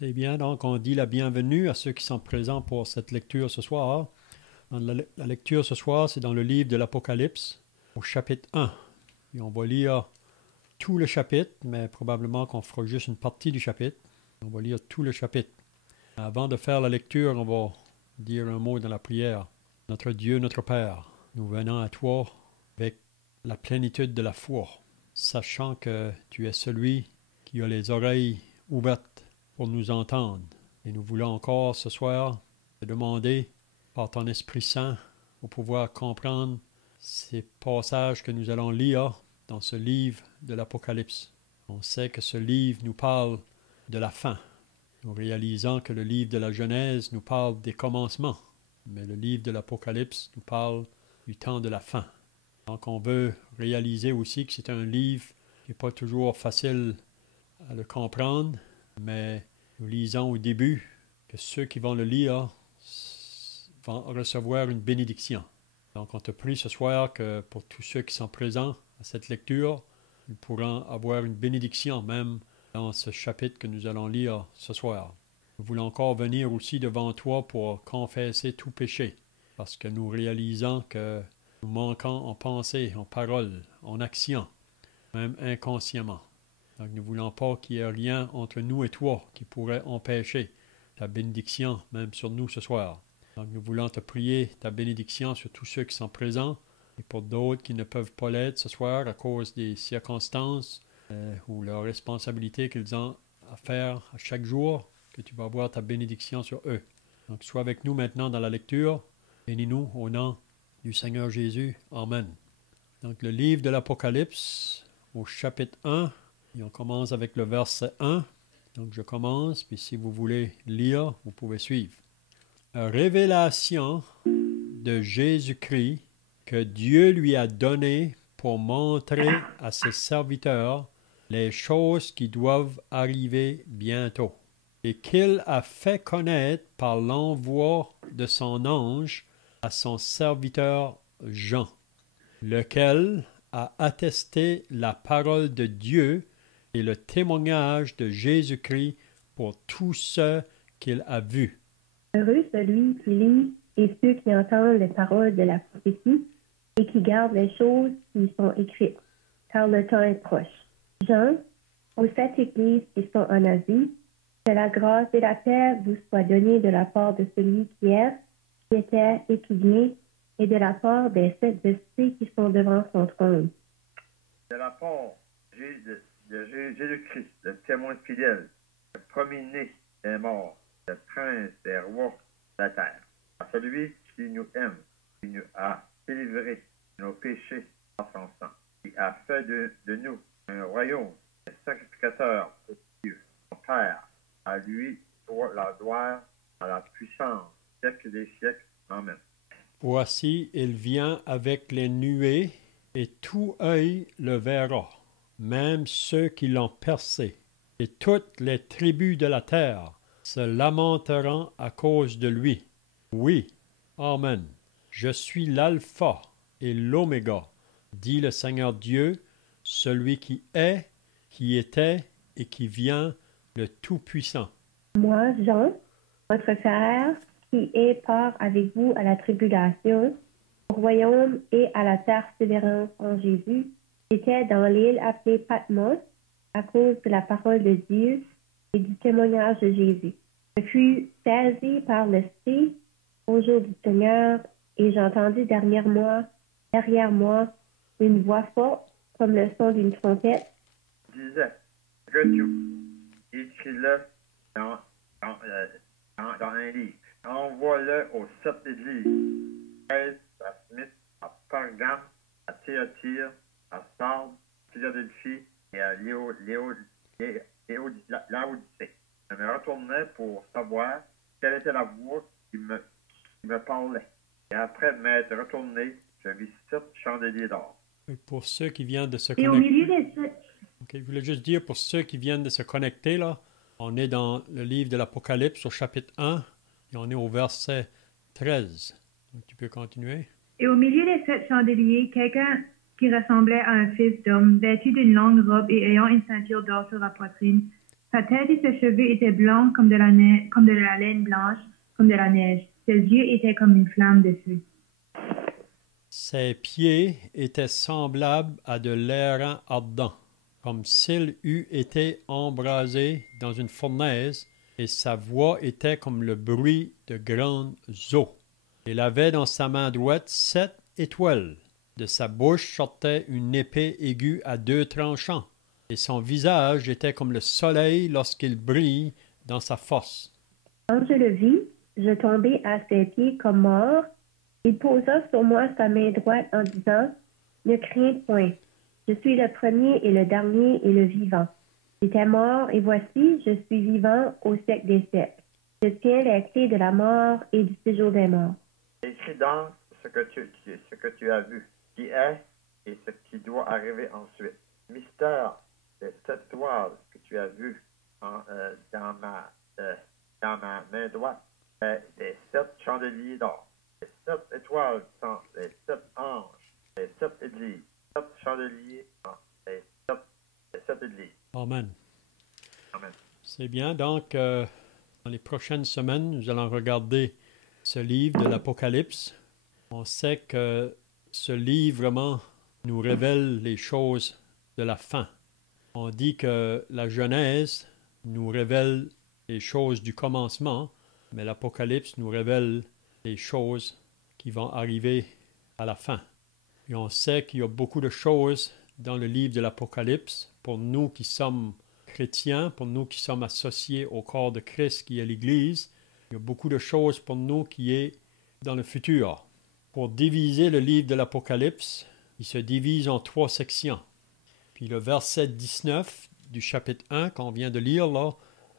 C'est bien, donc on dit la bienvenue à ceux qui sont présents pour cette lecture ce soir. La lecture ce soir, c'est dans le livre de l'Apocalypse, au chapitre 1. Et on va lire tout le chapitre, mais probablement qu'on fera juste une partie du chapitre. On va lire tout le chapitre. Avant de faire la lecture, on va dire un mot dans la prière. Notre Dieu, notre Père, nous venons à toi avec la plénitude de la foi, sachant que tu es celui qui a les oreilles ouvertes pour nous entendre. Et nous voulons encore ce soir te demander, par ton Esprit Saint, pour pouvoir comprendre ces passages que nous allons lire dans ce livre de l'Apocalypse. On sait que ce livre nous parle de la fin. Nous réalisons que le livre de la Genèse nous parle des commencements, mais le livre de l'Apocalypse nous parle du temps de la fin. Donc on veut réaliser aussi que c'est un livre qui n'est pas toujours facile à le comprendre, mais nous lisons au début que ceux qui vont le lire vont recevoir une bénédiction. Donc on te prie ce soir que pour tous ceux qui sont présents à cette lecture, ils pourront avoir une bénédiction même dans ce chapitre que nous allons lire ce soir. Nous voulons encore venir aussi devant toi pour confesser tout péché, parce que nous réalisons que nous manquons en pensée, en parole, en action, même inconsciemment. Donc nous ne voulons pas qu'il y ait rien entre nous et toi qui pourrait empêcher ta bénédiction même sur nous ce soir. Donc nous voulons te prier ta bénédiction sur tous ceux qui sont présents et pour d'autres qui ne peuvent pas l'être ce soir à cause des circonstances ou leurs responsabilités qu'ils ont à faire à chaque jour, que tu vas avoir ta bénédiction sur eux. Donc sois avec nous maintenant dans la lecture. Bénis-nous au nom du Seigneur Jésus. Amen. Donc le livre de l'Apocalypse au chapitre 1. Et on commence avec le verset 1. Donc je commence, puis si vous voulez lire, vous pouvez suivre. Révélation de Jésus-Christ que Dieu lui a donnée pour montrer à ses serviteurs les choses qui doivent arriver bientôt, et qu'il a fait connaître par l'envoi de son ange à son serviteur Jean, lequel a attesté la parole de Dieu et le témoignage de Jésus-Christ pour tous ceux qu'il a vus. Heureux celui qui lit et ceux qui entendent les paroles de la prophétie et qui gardent les choses qui y sont écrites, car le temps est proche. Jean, aux 7 églises qui sont en Asie, que la grâce et la paix vous soient données de la part de celui qui est, qui était et qui vient, et de la part des 7 esprits qui sont devant son trône. De la part de Jésus-Christ, le témoin fidèle, le premier-né des morts, le prince des rois de la terre, à celui qui nous aime, qui nous a délivrés de nos péchés par son sang, qui a fait de nous un royaume, un sacrificateur de Dieu, son Père, à lui soit la gloire, à la puissance, siècle des siècles. Amen. Voici, il vient avec les nuées, et tout œil le verra, même ceux qui l'ont percé, et toutes les tribus de la terre se lamenteront à cause de lui. Oui, Amen. Je suis l'Alpha et l'Oméga, dit le Seigneur Dieu, celui qui est, qui était et qui vient, le Tout-Puissant. Moi, Jean, votre frère, qui est part avec vous à la tribulation, au royaume et à la persévérance en Jésus, j'étais dans l'île appelée Patmos à cause de la parole de Dieu et du témoignage de Jésus. Je fus saisi par l'Esprit au jour du Seigneur et j'entendis derrière moi, une voix forte comme le son d'une trompette. Disait, écris-le dans un livre. Envoie-le aux 7 églises, à Smith, à Pergame, à Thyatire, à Sardes, à Philadelphie et à Laodicée. Je me retournai pour savoir quelle était la voix qui me parlait. Et après m'être retourné, je vis 7 chandeliers d'or. Pour ceux qui viennent de se Et au connecter, milieu des 7... je voulais juste dire pour ceux qui viennent de se connecter, là, on est dans le livre de l'Apocalypse au chapitre 1 et on est au verset 13. Donc, tu peux continuer. Et au milieu des 7 chandeliers, quelqu'un qui ressemblait à un fils d'homme, vêtu d'une longue robe et ayant une ceinture d'or sur la poitrine, Sa tête et ses cheveux étaient blancs comme de la comme de la laine blanche, comme de la neige. Ses yeux étaient comme une flamme de feu. Ses pieds étaient semblables à de l'airain ardent, comme s'il eût été embrasé dans une fournaise, et sa voix était comme le bruit de grandes eaux. Il avait dans sa main droite 7 étoiles. De sa bouche sortait une épée aiguë à 2 tranchants, et son visage était comme le soleil lorsqu'il brille dans sa force. Quand je le vis, je tombai à ses pieds comme mort. Il posa sur moi sa main droite en disant, « Ne crains point, je suis le premier et le dernier et le vivant. J'étais mort et voici, je suis vivant au siècle des siècles. Je tiens les clés de la mort et du séjour des morts. » Écris donc ce que tu as vu, qui est et ce qui doit arriver ensuite. Mystère des 7 toiles que tu as vues dans ma main droite, des 7 chandeliers d'or. Les 7 étoiles sont les 7 anges, les 7 églises. 7 chandeliers sont les 7 églises. Amen. Amen. C'est bien. Donc, dans les prochaines semaines, nous allons regarder ce livre de l'Apocalypse. On sait que ce livre vraiment nous révèle les choses de la fin. On dit que la Genèse nous révèle les choses du commencement, mais l'Apocalypse nous révèle les choses qui vont arriver à la fin. Et on sait qu'il y a beaucoup de choses dans le livre de l'Apocalypse pour nous qui sommes chrétiens, pour nous qui sommes associés au corps de Christ qui est l'Église. Il y a beaucoup de choses pour nous qui est dans le futur. Pour diviser le livre de l'Apocalypse, il se divise en 3 sections. Puis le verset 19 du chapitre 1 qu'on vient de lire là,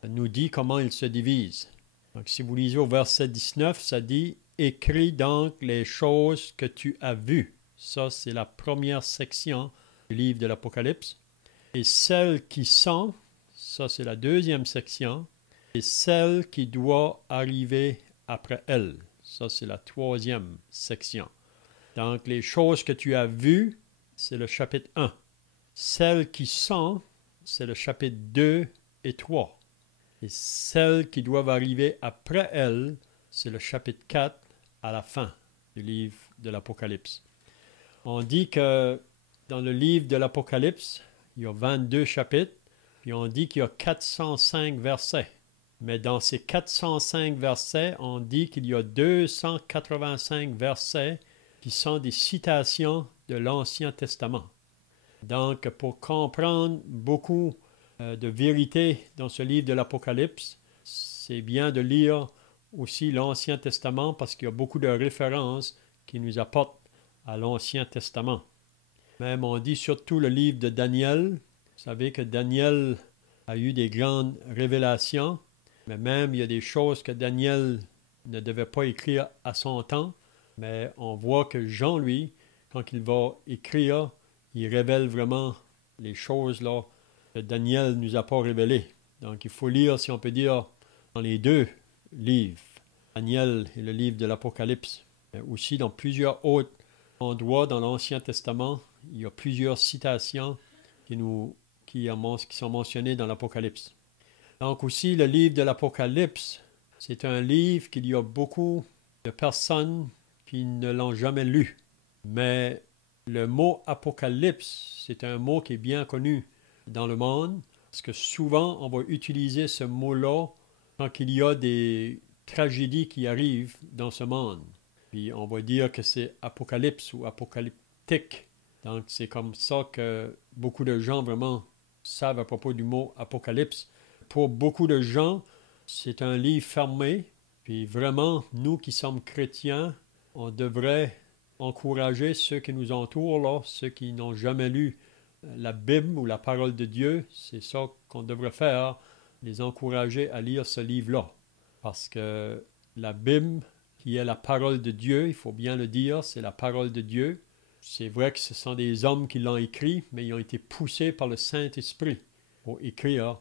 nous dit comment il se divise. Donc si vous lisez au verset 19, ça dit « Écris donc les choses que tu as vues ». Ça, c'est la première section du livre de l'Apocalypse. Et celle qui sont, ça c'est la deuxième section, et celle qui doit arriver après elle. Ça c'est la troisième section. Donc les choses que tu as vues, c'est le chapitre 1. Celles qui sont, c'est le chapitre 2 et 3. Et celles qui doivent arriver après elle, c'est le chapitre 4 à la fin du livre de l'Apocalypse. On dit que dans le livre de l'Apocalypse, il y a 22 chapitres, puis on dit qu'il y a 405 versets. Mais dans ces 405 versets, on dit qu'il y a 285 versets qui sont des citations de l'Ancien Testament. Donc, pour comprendre beaucoup de vérités dans ce livre de l'Apocalypse, c'est bien de lire aussi l'Ancien Testament parce qu'il y a beaucoup de références qui nous apportent à l'Ancien Testament. Même on dit surtout le livre de Daniel. Vous savez que Daniel a eu des grandes révélations, mais même il y a des choses que Daniel ne devait pas écrire à son temps. Mais on voit que Jean, lui, quand il va écrire, il révèle vraiment les choses là que Daniel ne nous a pas révélées. Donc il faut lire, si on peut dire, dans les 2 livres, Daniel et le livre de l'Apocalypse. Mais aussi dans plusieurs autres endroits dans l'Ancien Testament, il y a plusieurs citations qui sont mentionnées dans l'Apocalypse. Donc aussi, le livre de l'Apocalypse, c'est un livre qu'il y a beaucoup de personnes qui ne l'ont jamais lu. Mais le mot apocalypse, c'est un mot qui est bien connu dans le monde, parce que souvent, on va utiliser ce mot-là quand il y a des tragédies qui arrivent dans ce monde. Puis on va dire que c'est apocalypse ou apocalyptique. Donc c'est comme ça que beaucoup de gens vraiment savent à propos du mot apocalypse. Pour beaucoup de gens, c'est un livre fermé. Puis vraiment, nous qui sommes chrétiens, on devrait encourager ceux qui nous entourent, là, ceux qui n'ont jamais lu la Bible ou la parole de Dieu. C'est ça qu'on devrait faire, les encourager à lire ce livre-là. Parce que la Bible, qui est la parole de Dieu, il faut bien le dire, c'est la parole de Dieu. C'est vrai que ce sont des hommes qui l'ont écrit, mais ils ont été poussés par le Saint-Esprit pour écrire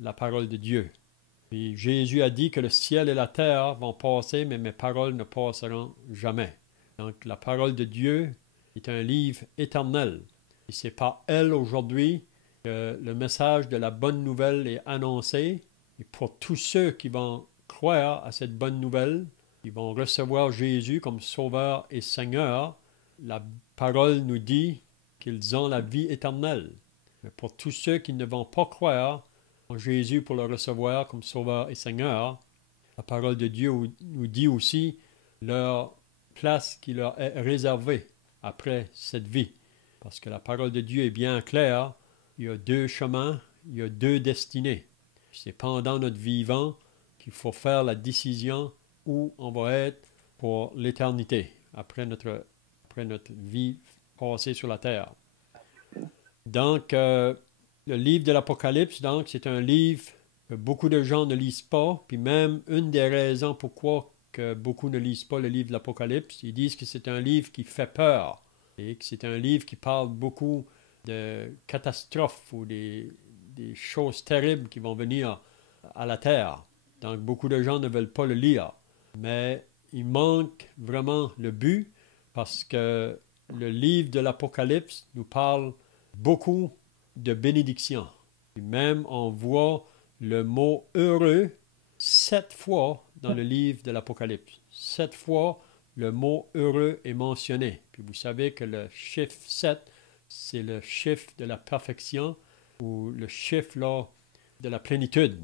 la parole de Dieu. Et Jésus a dit que le ciel et la terre vont passer, mais mes paroles ne passeront jamais. Donc la parole de Dieu est un livre éternel. Et c'est par elle aujourd'hui que le message de la bonne nouvelle est annoncé. Et pour tous ceux qui vont croire à cette bonne nouvelle, ils vont recevoir Jésus comme Sauveur et Seigneur, la parole nous dit qu'ils ont la vie éternelle. Mais pour tous ceux qui ne vont pas croire en Jésus pour le recevoir comme Sauveur et Seigneur, la parole de Dieu nous dit aussi leur place qui leur est réservée après cette vie. Parce que la parole de Dieu est bien claire, il y a deux chemins, il y a deux destinées. C'est pendant notre vivant qu'il faut faire la décision où on va être pour l'éternité, après notre vie passée sur la terre. Donc, le livre de l'Apocalypse, donc, c'est un livre que beaucoup de gens ne lisent pas, puis même une des raisons pourquoi que beaucoup ne lisent pas le livre de l'Apocalypse, ils disent que c'est un livre qui fait peur, et que c'est un livre qui parle beaucoup de catastrophes ou des choses terribles qui vont venir à la terre. Donc, beaucoup de gens ne veulent pas le lire. Mais il manque vraiment le but parce que le livre de l'Apocalypse nous parle beaucoup de bénédictions. Et même on voit le mot heureux 7 fois dans le livre de l'Apocalypse. 7 fois, le mot heureux est mentionné. Puis vous savez que le chiffre 7, c'est le chiffre de la perfection ou le chiffre là, de la plénitude.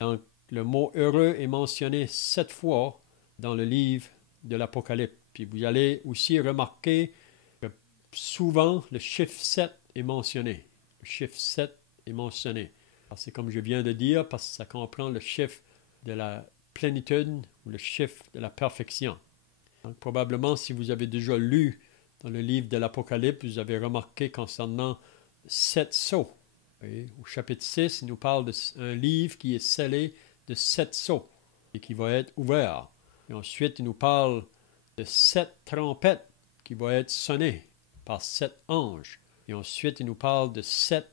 Donc, le mot heureux est mentionné 7 fois dans le livre de l'Apocalypse. Puis vous allez aussi remarquer que souvent le chiffre 7 est mentionné. Le chiffre 7 est mentionné. C'est comme je viens de dire, parce que ça comprend le chiffre de la plénitude ou le chiffre de la perfection. Donc, probablement, si vous avez déjà lu dans le livre de l'Apocalypse, vous avez remarqué concernant 7 sceaux. Au chapitre 6, il nous parle d'un livre qui est scellé de 7 sceaux et qui va être ouvert. Et ensuite, il nous parle de 7 trompettes qui vont être sonnées par 7 anges. Et ensuite, il nous parle de 7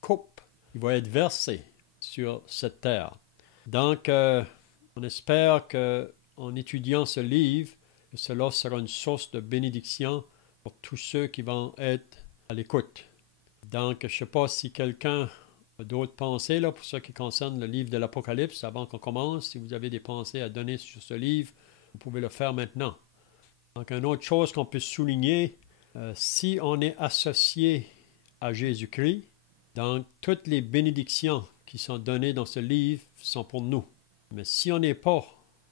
coupes qui vont être versées sur cette terre. Donc, on espère qu'en étudiant ce livre, que cela sera une source de bénédiction pour tous ceux qui vont être à l'écoute. Donc, je ne sais pas si quelqu'un a d'autres pensées là, pour ce qui concerne le livre de l'Apocalypse avant qu'on commence. Si vous avez des pensées à donner sur ce livre, vous pouvez le faire maintenant. Donc, une autre chose qu'on peut souligner, si on est associé à Jésus-Christ, donc toutes les bénédictions qui sont données dans ce livre sont pour nous. Mais si on n'est pas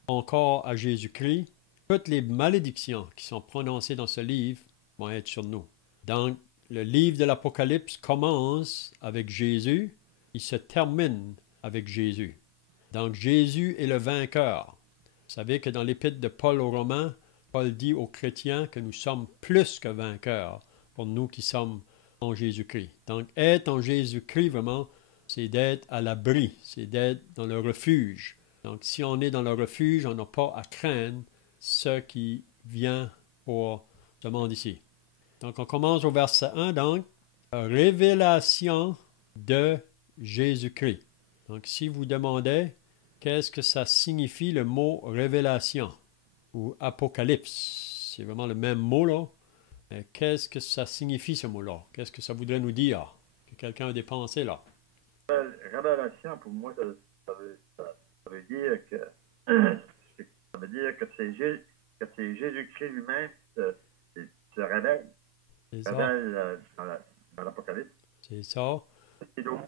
encore à Jésus-Christ, toutes les malédictions qui sont prononcées dans ce livre vont être sur nous. Donc, le livre de l'Apocalypse commence avec Jésus, il se termine avec Jésus. Donc, Jésus est le vainqueur. Vous savez que dans l'épître de Paul aux Romains, Paul dit aux chrétiens que nous sommes plus que vainqueurs pour nous qui sommes en Jésus-Christ. Donc, être en Jésus-Christ, vraiment, c'est d'être à l'abri, c'est d'être dans le refuge. Donc, si on est dans le refuge, on n'a pas à craindre ce qui vient pour ce monde ici. Donc, on commence au verset 1, donc, révélation de Jésus-Christ. Donc, si vous demandez, qu'est-ce que ça signifie le mot révélation ou apocalypse? C'est vraiment le même mot, là. Mais qu'est-ce que ça signifie, ce mot-là? Qu'est-ce que ça voudrait nous dire? Que quelqu'un a des pensées, là? Révélation, pour moi, ça veut dire que ça veut dire que c'est Jésus-Christ lui-même qui se révèle. C'est ça. Dans l'Apocalypse. C'est ça. C'est le mot,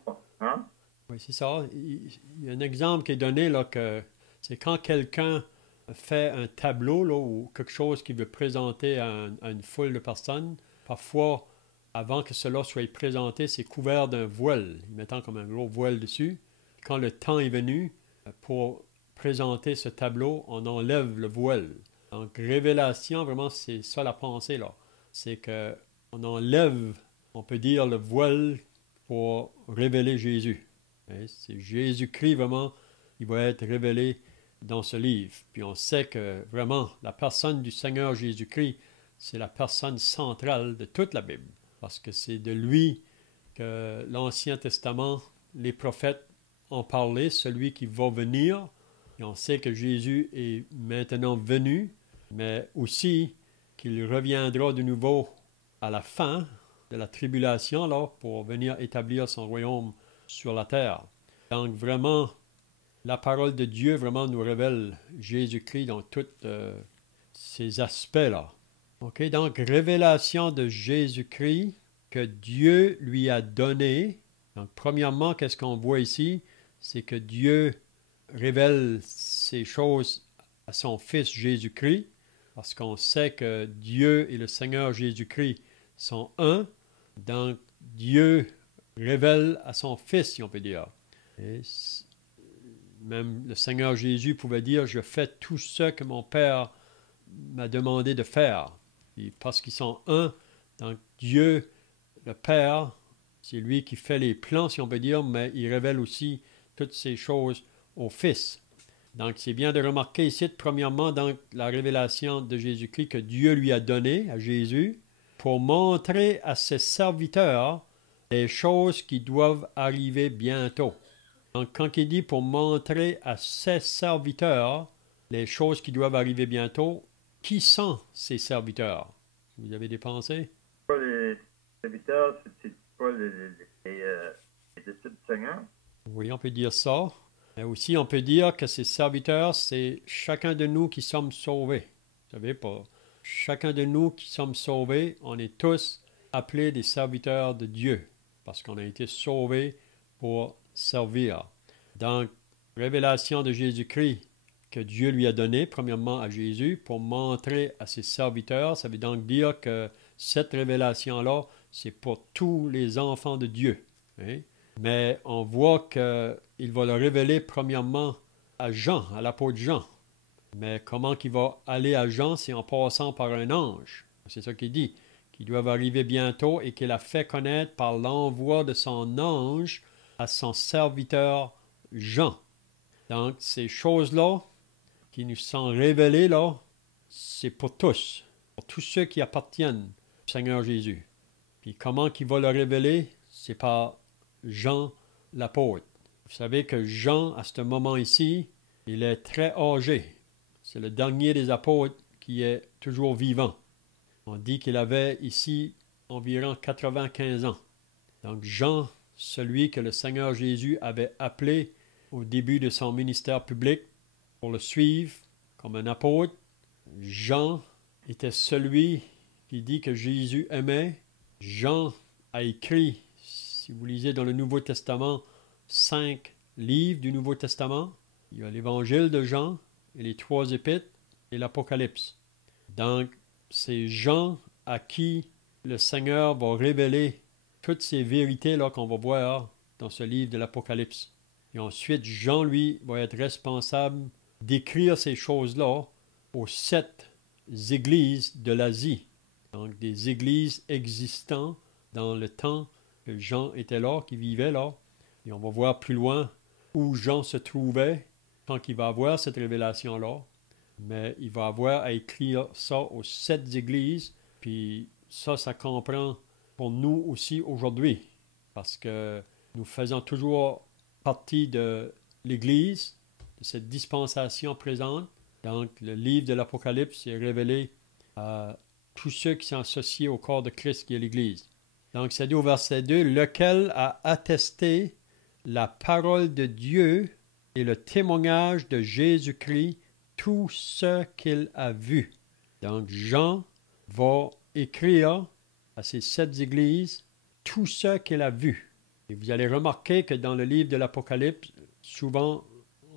hein? Oui, c'est ça. Il y a un exemple qui est donné, là, que c'est quand quelqu'un fait un tableau, là, ou quelque chose qu'il veut présenter à une foule de personnes. Parfois, avant que cela soit présenté, c'est couvert d'un voile, mettant comme un gros voile dessus. Quand le temps est venu pour présenter ce tableau, on enlève le voile. Donc, révélation, vraiment, c'est ça la pensée, là. C'est qu'on enlève, on peut dire, le voile pour révéler Jésus. C'est Jésus-Christ, vraiment, il va être révélé dans ce livre. Puis on sait que, vraiment, la personne du Seigneur Jésus-Christ, c'est la personne centrale de toute la Bible. Parce que c'est de lui que l'Ancien Testament, les prophètes ont parlé, celui qui va venir. Et on sait que Jésus est maintenant venu, mais aussi qu'il reviendra de nouveau à la fin, de la tribulation là, pour venir établir son royaume sur la terre. Donc vraiment, la parole de Dieu vraiment nous révèle Jésus-Christ dans tous ces aspects-là. OK, donc révélation de Jésus-Christ que Dieu lui a donné. Donc premièrement, qu'est-ce qu'on voit ici? C'est que Dieu révèle ces choses à son Fils Jésus-Christ, parce qu'on sait que Dieu et le Seigneur Jésus-Christ sont un. Donc Dieu révèle à son Fils, si on peut dire. Et même le Seigneur Jésus pouvait dire, je fais tout ce que mon Père m'a demandé de faire. Et parce qu'ils sont un, donc Dieu, le Père, c'est lui qui fait les plans, si on peut dire, mais il révèle aussi toutes ces choses au Fils. Donc c'est bien de remarquer ici, premièrement, dans la révélation de Jésus-Christ que Dieu lui a donné à Jésus pour montrer à ses serviteurs les choses qui doivent arriver bientôt. Donc, quand il dit pour montrer à ses serviteurs les choses qui doivent arriver bientôt, qui sont ces serviteurs? Vous avez des pensées? Pas les serviteurs, c'est pas les disciples du Seigneur? Oui, on peut dire ça. Mais aussi, on peut dire que ces serviteurs, c'est chacun de nous qui sommes sauvés. Vous savez pas? Chacun de nous qui sommes sauvés, on est tous appelés des serviteurs de Dieu, parce qu'on a été sauvés pour servir. Donc, révélation de Jésus-Christ que Dieu lui a donné, premièrement à Jésus, pour montrer à ses serviteurs, ça veut donc dire que cette révélation-là, c'est pour tous les enfants de Dieu. Hein? Mais on voit qu'il va le révéler premièrement à Jean, à l'apôtre Jean. Mais comment qu'il va aller à Jean, c'est en passant par un ange. C'est ça qu'il dit, qu'ils doivent arriver bientôt et qu'il a fait connaître par l'envoi de son ange à son serviteur Jean. Donc, ces choses-là qui nous sont révélées, là, c'est pour tous ceux qui appartiennent au Seigneur Jésus. Puis comment qu'il va le révéler? C'est par Jean l'apôtre. Vous savez que Jean, à ce moment ici, il est très âgé. C'est le dernier des apôtres qui est toujours vivant. On dit qu'il avait ici environ 95 ans. Donc Jean, celui que le Seigneur Jésus avait appelé au début de son ministère public pour le suivre comme un apôtre, Jean était celui qui dit que Jésus aimait. Jean a écrit, si vous lisez dans le Nouveau Testament, 5 livres du Nouveau Testament. Il y a l'Évangile de Jean et les 3 épîtres et l'Apocalypse. Donc, c'est Jean à qui le Seigneur va révéler toutes ces vérités-là qu'on va voir dans ce livre de l'Apocalypse. Et ensuite, Jean, lui, va être responsable d'écrire ces choses-là aux 7 églises de l'Asie. Donc, des églises existantes dans le temps que Jean était là, qui vivait là. Et on va voir plus loin où Jean se trouvait quand il va avoir cette révélation-là. Mais il va avoir à écrire ça aux 7 églises. Puis ça comprend pour nous aussi aujourd'hui. Parce que nous faisons toujours partie de l'Église, de cette dispensation présente. Donc, le livre de l'Apocalypse est révélé à tous ceux qui sont associés au corps de Christ qui est l'Église. Donc, c'est dit au verset 2, « Lequel a attesté la parole de Dieu et le témoignage de Jésus-Christ, tout ce qu'il a vu. » Donc, Jean va écrire à ces 7 églises tout ce qu'il a vu. Et vous allez remarquer que dans le livre de l'Apocalypse, souvent,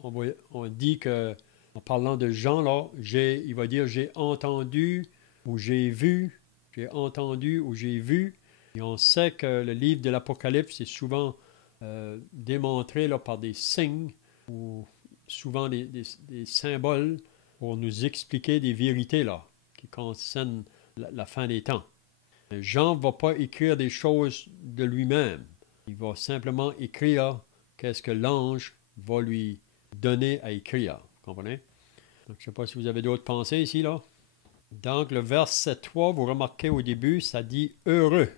on dit que, en parlant de Jean, là, il va dire « j'ai entendu » ou « j'ai vu »,« j'ai entendu » ou « j'ai vu ». Et on sait que le livre de l'Apocalypse est souvent démontré là, par des signes ou souvent des symboles pour nous expliquer des vérités là, qui concernent la fin des temps. Jean ne va pas écrire des choses de lui-même. Il va simplement écrire qu'est-ce que l'ange va lui donner à écrire. Vous comprenez? Donc, je ne sais pas si vous avez d'autres pensées ici, là. Donc, le verset 3, vous remarquez au début, ça dit « heureux ».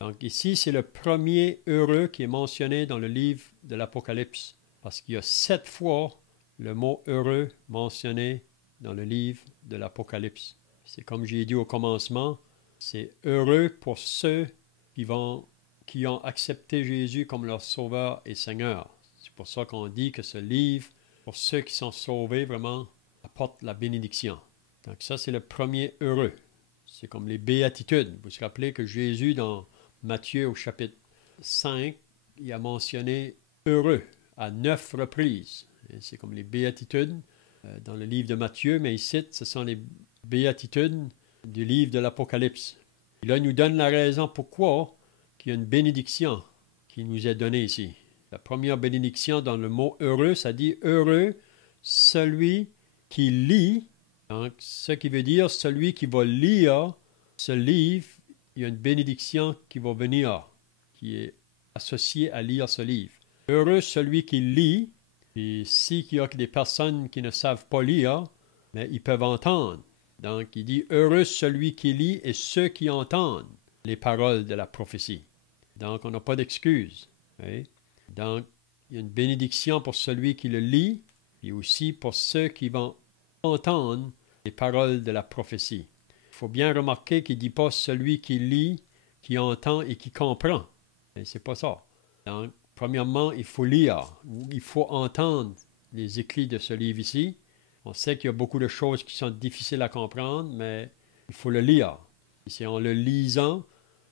Donc, ici, c'est le premier « heureux » qui est mentionné dans le livre de l'Apocalypse. Parce qu'il y a 7 fois le mot « heureux » mentionné dans le livre de l'Apocalypse. C'est comme j'ai dit au commencement, c'est heureux pour ceux qui ont accepté Jésus comme leur sauveur et Seigneur. C'est pour ça qu'on dit que ce livre, pour ceux qui sont sauvés, vraiment, apporte la bénédiction. Donc ça, c'est le premier heureux. C'est comme les béatitudes. Vous vous rappelez que Jésus, dans Matthieu au chapitre 5, il a mentionné heureux à 9 reprises. Et c'est comme les béatitudes dans le livre de Matthieu, mais ici, ce sont les béatitudes du livre de l'Apocalypse. Et là, il nous donne la raison pourquoi il y a une bénédiction qui nous est donnée ici. La première bénédiction dans le mot heureux, ça dit heureux celui qui lit. Donc, ce qui veut dire celui qui va lire ce livre, il y a une bénédiction qui va venir, qui est associée à lire ce livre. Heureux celui qui lit, et s'il y a des personnes qui ne savent pas lire, mais ils peuvent entendre. Donc, il dit heureux celui qui lit et ceux qui entendent les paroles de la prophétie. Donc, on n'a pas d'excuse. Oui? Donc, il y a une bénédiction pour celui qui le lit et aussi pour ceux qui vont entendre les paroles de la prophétie. Il faut bien remarquer qu'il ne dit pas celui qui lit, qui entend et qui comprend. Mais c'est pas ça. Donc, premièrement, il faut lire, il faut entendre les écrits de ce livre ici. On sait qu'il y a beaucoup de choses qui sont difficiles à comprendre, mais il faut le lire. Et c'est en le lisant,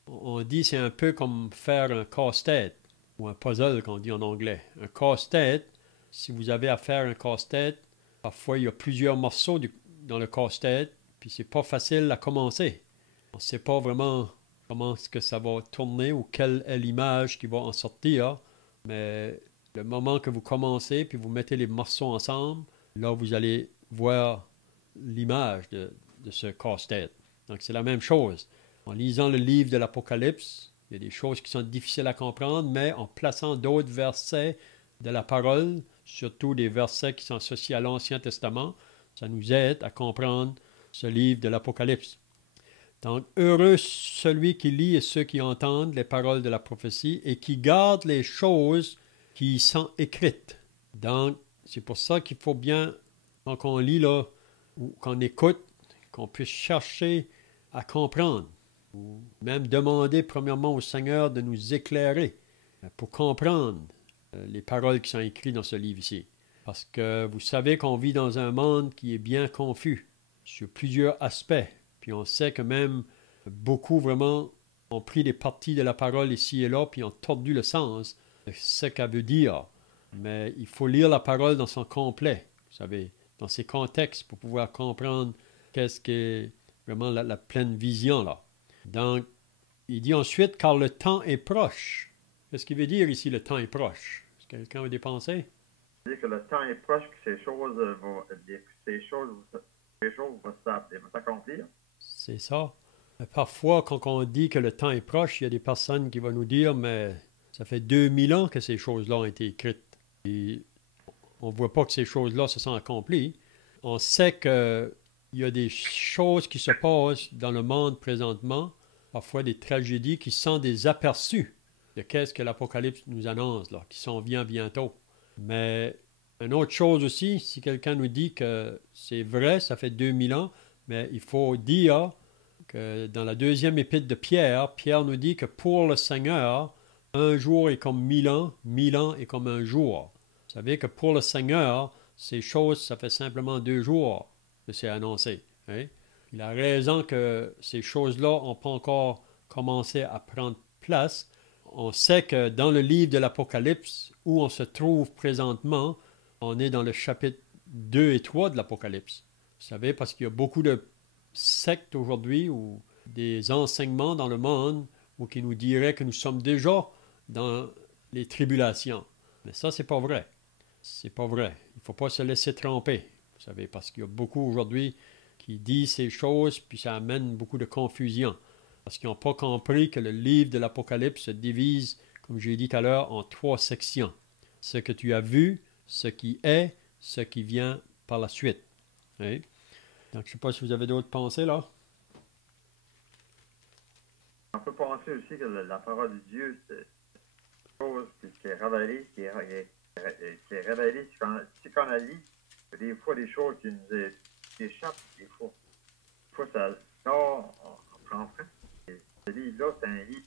on dit c'est un peu comme faire un casse-tête, ou un puzzle qu'on dit en anglais. Un casse-tête, si vous avez à faire un casse-tête, parfois il y a plusieurs morceaux dans le casse-tête, puis c'est pas facile à commencer. On ne sait pas vraiment comment est-ce que ça va tourner ou quelle est l'image qui va en sortir, mais le moment que vous commencez, puis vous mettez les morceaux ensemble, là vous allez voir l'image de ce casse-tête. Donc c'est la même chose. En lisant le livre de l'Apocalypse, il y a des choses qui sont difficiles à comprendre, mais en plaçant d'autres versets de la parole, surtout des versets qui sont associés à l'Ancien Testament, ça nous aide à comprendre ce livre de l'Apocalypse. Donc, heureux celui qui lit et ceux qui entendent les paroles de la prophétie et qui gardent les choses qui y sont écrites. Donc, c'est pour ça qu'il faut bien, quand on lit là, ou qu'on écoute, qu'on puisse chercher à comprendre, ou même demander premièrement au Seigneur de nous éclairer pour comprendre les paroles qui sont écrites dans ce livre ici. Parce que vous savez qu'on vit dans un monde qui est bien confus sur plusieurs aspects. Puis on sait que même beaucoup vraiment ont pris des parties de la parole ici et là, puis ont tordu le sens de ce qu'elle veut dire. Mais il faut lire la parole dans son complet, vous savez, dans ses contextes pour pouvoir comprendre qu'est-ce qu'est vraiment la pleine vision là. Donc, il dit ensuite, car le temps est proche. Qu'est-ce qu'il veut dire ici, le temps est proche? Est-ce que quelqu'un a des pensées? Il dit que le temps est proche, que ces choses vont s'accomplir. C'est ça. Parfois, quand on dit que le temps est proche, il y a des personnes qui vont nous dire, mais ça fait 2000 ans que ces choses-là ont été écrites. Et on ne voit pas que ces choses-là se sont accomplies. On sait qu'il y a des choses qui se passent dans le monde présentement, parfois des tragédies qui sont des aperçus de qu'est-ce que l'Apocalypse nous annonce, là, qui s'en vient bientôt. Mais une autre chose aussi, si quelqu'un nous dit que c'est vrai, ça fait 2000 ans, mais il faut dire que dans la deuxième épître de Pierre, Pierre nous dit que pour le Seigneur, un jour est comme 1000 ans est comme un jour. Vous savez que pour le Seigneur, ces choses, ça fait simplement 2 jours que c'est annoncé. Hein? Il a raison que ces choses-là n'ont pas encore commencé à prendre place. On sait que dans le livre de l'Apocalypse, où on se trouve présentement, on est dans le chapitre 2 et 3 de l'Apocalypse. Vous savez, parce qu'il y a beaucoup de sectes aujourd'hui ou des enseignements dans le monde où qui nous diraient que nous sommes déjà dans les tribulations. Mais ça, c'est pas vrai. C'est pas vrai. Il ne faut pas se laisser tromper, vous savez, parce qu'il y a beaucoup aujourd'hui qui disent ces choses, puis ça amène beaucoup de confusion. Parce qu'ils n'ont pas compris que le livre de l'Apocalypse se divise, comme j'ai dit tout à l'heure, en 3 sections. Ce que tu as vu, ce qui est, ce qui vient par la suite. Oui? Donc, je ne sais pas si vous avez d'autres pensées, là. On peut penser aussi que la parole de Dieu, c'est une chose qui est révélée, si on la lit, des fois, des choses qui nous échappent, des fois ça sort, on prend. Ce livre-là, c'est un livre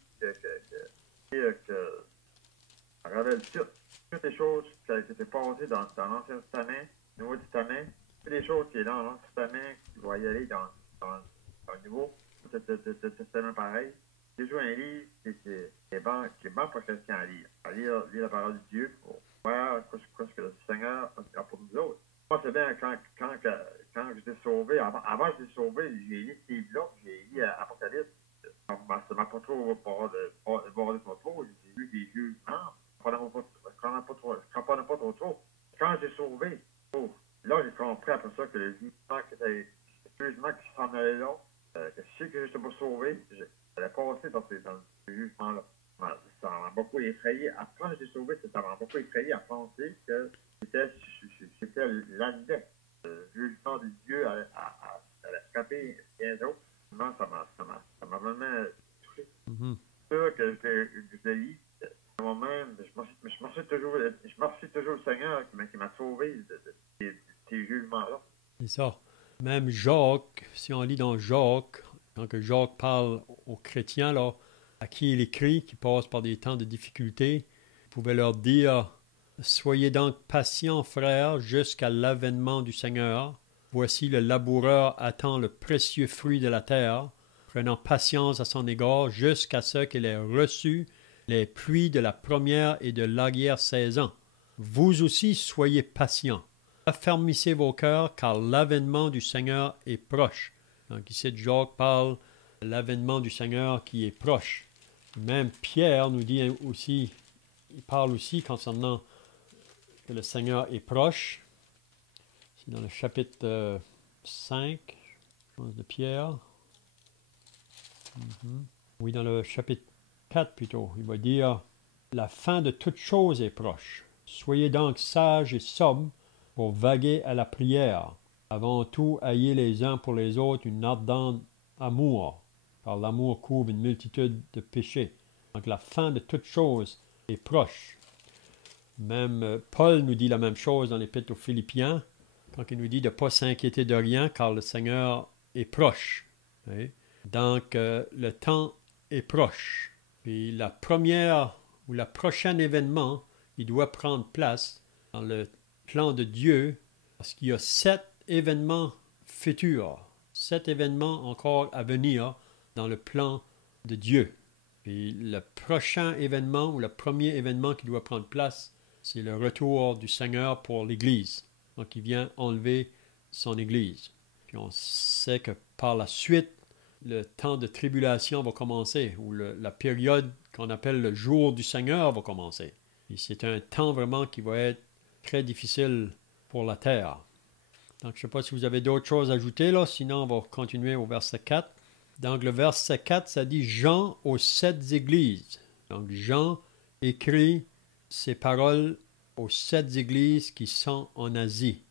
on révèle toutes les choses qui étaient passées dans l'Ancien Testament, le Nouveau Testament, toutes les choses qui sont dans l'Ancien Testament, qui vont y aller dans le Nouveau Testament pareil. C'est toujours un livre qui est bon pour quelqu'un à lire. À lire la parole de Dieu pour voir ce que le Seigneur a pour nous autres. Moi, c'est bien quand j'étais sauvé, avant j'étais sauvé, j'ai lu ce livre-là, j'ai lu Apocalypse. Ça m'a pas trop bordé trop. J'ai vu des jugements. Je ne comprenais pas trop. Quand j'ai sauvé, là, j'ai compris après ça que le jugement qui s'en allait là, que si je n'étais pas sauvé, j'allais passer dans ce jugement-là. Ça m'a beaucoup effrayé. Quand j'ai sauvé, ça m'a beaucoup effrayé à penser que c'était là-dedans. Le jugement de Dieu allait frapper bien d'autres. Ça m'a vraiment touché. C'est sûr que je l'ai lu. Moi-même, je remercie toujours le Seigneur qui m'a sauvé de ces jugements-là. C'est ça. Même Jacques, si on lit dans Jacques, quand que Jacques parle aux chrétiens, là, à qui il écrit, qui passent par des temps de difficulté, il pouvait leur dire « Soyez donc patients, frères, jusqu'à l'avènement du Seigneur. Voici le laboureur attend le précieux fruit de la terre, prenant patience à son égard jusqu'à ce qu'il ait reçu les pluies de la première et de l'arrière-saison. Vous aussi soyez patients. Affermissez vos cœurs, car l'avènement du Seigneur est proche. » Donc ici, Jacques parle de l'avènement du Seigneur qui est proche. Même Pierre nous dit aussi, il parle aussi concernant que le Seigneur est proche. C'est dans le chapitre 5, je pense, de Pierre. Oui, dans le chapitre 4 plutôt, il va dire « La fin de toute chose est proche. Soyez donc sages et sobres pour vaguer à la prière. Avant tout, ayez les uns pour les autres une ardente amour, car l'amour couvre une multitude de péchés. » Donc la fin de toute chose est proche. Même Paul nous dit la même chose dans l'Épître aux Philippiens, quand il nous dit de ne pas s'inquiéter de rien, car le Seigneur est proche. Oui? Donc le temps est proche. Puis la première ou la prochaine événement, il doit prendre place dans le plan de Dieu, parce qu'il y a 7 événements futurs, 7 événements encore à venir dans le plan de Dieu. Puis le prochain événement ou le premier événement qui doit prendre place, c'est le retour du Seigneur pour l'Église. Donc il vient enlever son Église. Puis on sait que par la suite, le temps de tribulation va commencer, ou la période qu'on appelle le jour du Seigneur va commencer. Et c'est un temps vraiment qui va être très difficile pour la terre. Donc, je ne sais pas si vous avez d'autres choses à ajouter, là, sinon on va continuer au verset 4. Donc, le verset 4, ça dit « Jean aux 7 églises ». Donc, Jean écrit ces paroles aux 7 églises qui sont en Asie.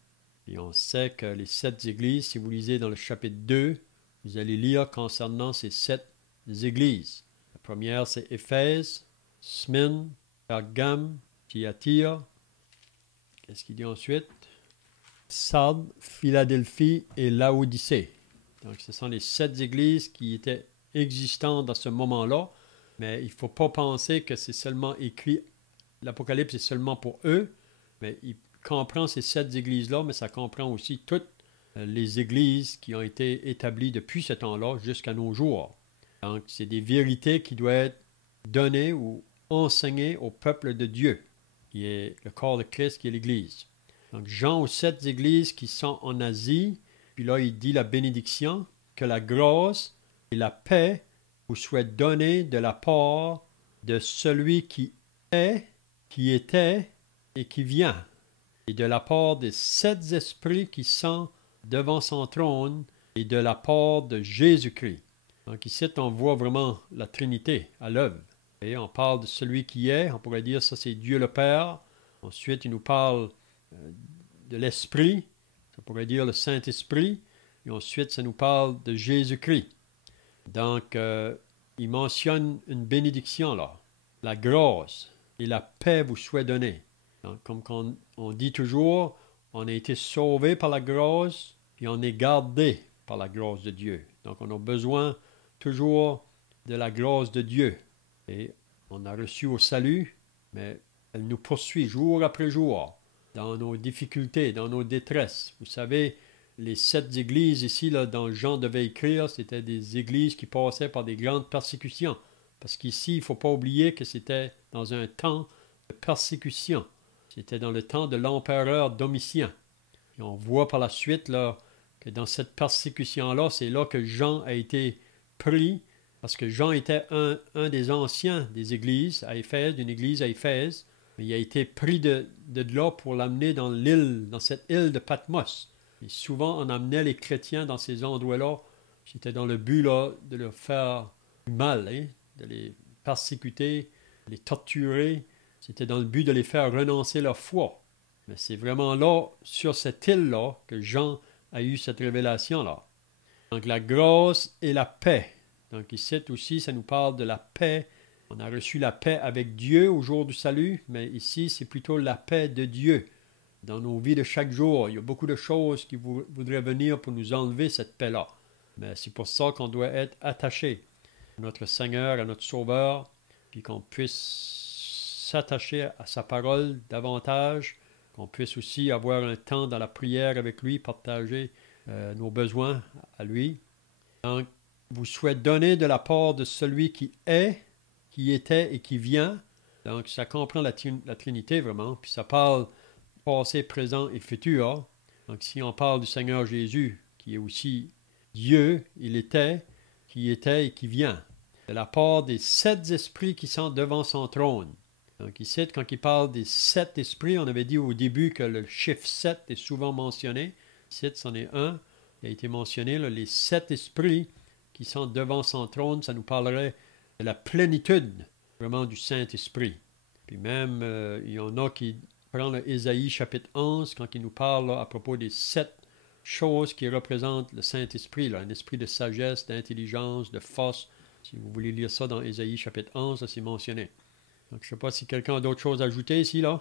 Et on sait que les 7 églises, si vous lisez dans le chapitre 2, vous allez lire concernant ces 7 églises. La première, c'est Éphèse, Smyrne, Pergame, Thyatire. Qu'est-ce qu'il dit ensuite? Sardes, Philadelphie et Laodicée. Donc, ce sont les 7 églises qui étaient existantes dans ce moment-là. Mais il ne faut pas penser que c'est seulement écrit, l'Apocalypse est seulement pour eux. Mais il comprend ces 7 églises-là, mais ça comprend aussi toutes les églises qui ont été établies depuis ce temps-là jusqu'à nos jours. Donc, c'est des vérités qui doivent être données ou enseignées au peuple de Dieu, qui est le corps de Christ, qui est l'Église. Donc, Jean aux 7 églises qui sont en Asie, puis là, il dit la bénédiction, que la grâce et la paix vous soient données de la part de celui qui est, qui était et qui vient, et de la part des 7 esprits qui sont devant son trône, et de la part de Jésus-Christ. Donc ici, on voit vraiment la Trinité à l'œuvre. Et on parle de celui qui est, on pourrait dire ça c'est Dieu le Père. Ensuite, il nous parle de l'Esprit, ça pourrait dire le Saint-Esprit. Et ensuite, ça nous parle de Jésus-Christ. Donc, il mentionne une bénédiction là. La grâce et la paix vous soient données. Donc, comme on dit toujours, on a été sauvé par la grâce et on est gardé par la grâce de Dieu. Donc, on a besoin toujours de la grâce de Dieu. Et on a reçu au salut, mais elle nous poursuit jour après jour dans nos difficultés, dans nos détresses. Vous savez, les 7 églises ici, là, dont Jean devait écrire, c'était des églises qui passaient par des grandes persécutions. Parce qu'ici, il ne faut pas oublier que c'était dans un temps de persécution. C'était dans le temps de l'empereur Domitien. Et on voit par la suite là, que dans cette persécution-là, c'est là que Jean a été pris, parce que Jean était un des anciens des églises à Éphèse, d'une église à Éphèse. Mais il a été pris de là pour l'amener dans l'île, dans cette île de Patmos. Et souvent, on amenait les chrétiens dans ces endroits-là. C'était dans le but là, de leur faire du mal, hein, de les persécuter, de les torturer. C'était dans le but de les faire renoncer leur foi. Mais c'est vraiment là, sur cette île-là, que Jean a eu cette révélation-là. Donc la grâce et la paix. Donc ici aussi, ça nous parle de la paix. On a reçu la paix avec Dieu au jour du salut, mais ici, c'est plutôt la paix de Dieu. Dans nos vies de chaque jour, il y a beaucoup de choses qui voudraient venir pour nous enlever cette paix-là. Mais c'est pour ça qu'on doit être attaché à notre Seigneur, à notre Sauveur, puis qu'on puisse s'attacher à sa parole davantage, qu'on puisse aussi avoir un temps dans la prière avec lui, partager nos besoins à lui. Donc, vous souhaitez donner de la part de celui qui est, qui était et qui vient. Donc, ça comprend la Trinité vraiment, puis ça parle passé, présent et futur. Donc, si on parle du Seigneur Jésus, qui est aussi Dieu, il était, qui était et qui vient, de la part des 7 esprits qui sont devant son trône. Donc ici, quand il parle des 7 esprits, on avait dit au début que le chiffre 7 est souvent mentionné. Ici, c'en est un. Il a été mentionné, là, les 7 esprits qui sont devant son trône, ça nous parlerait de la plénitude vraiment du Saint-Esprit. Puis même, il y en a qui prennent Ésaïe chapitre 11, quand il nous parle là, à propos des 7 choses qui représentent le Saint-Esprit, là, un esprit de sagesse, d'intelligence, de force. Si vous voulez lire ça dans Ésaïe chapitre 11, ça c'est mentionné. Donc, je ne sais pas si quelqu'un a d'autres choses à ajouter ici, là.